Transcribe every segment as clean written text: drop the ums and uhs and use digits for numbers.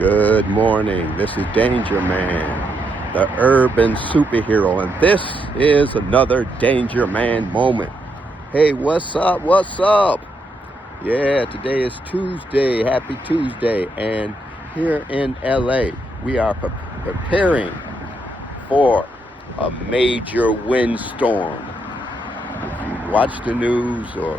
Good morning. This is DangerMan, the urban superhero, and this is another DangerMan moment. Hey, what's up? What's up? Yeah, today is Tuesday. Happy Tuesday. And here in LA, we are preparing for a major windstorm. If you watch the news or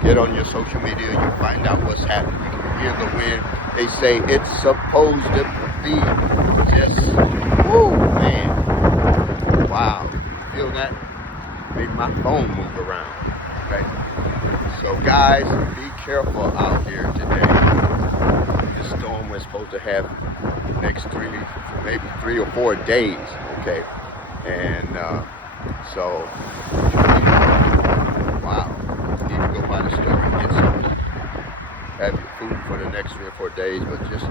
get on your social media, you find out what's happening. You can hear the wind. They say it's supposed to be just, whoa, man. Wow. Feel that? Made my phone move around. Okay. So guys, be careful out here today. This storm we're supposed to have next maybe 3 or 4 days. Okay. And so, wow. You need to go by the store and get some. Have your food for the next 3 or 4 days, but just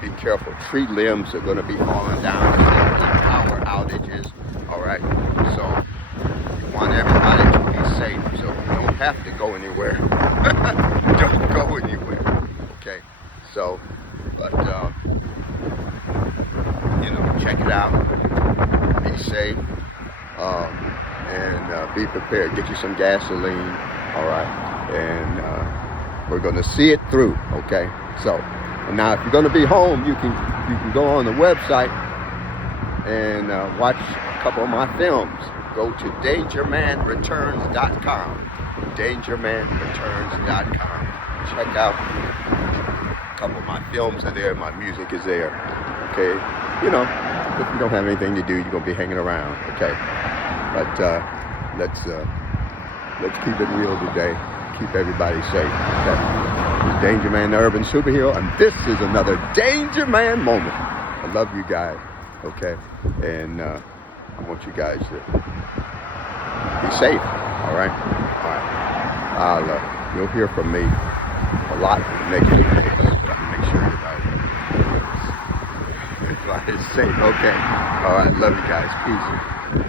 be careful. Tree limbs are going to be falling down. There's going to be power outages. All right. So you want everybody to be safe. So you don't have to go anywhere. Don't go anywhere. Okay. So, but check it out. Be safe. And be prepared. Get you some gasoline. All right. And we're going to see it through, okay? So, now if you're going to be home, you can go on the website and watch a couple of my films. Go to DangerManReturns.com. DangerManReturns.com. Check out a couple of my films are there. My music is there, okay? If you don't have anything to do, you're going to be hanging around, okay? But let's keep it real today. Keep everybody safe. Okay. This is DangerMan, the urban superhero, and this is another DangerMan moment. I love you guys, okay? And I want you guys to be safe, all right? All right. You'll hear from me a lot next week. Make sure everybody is safe, okay? All right, love you guys. Peace.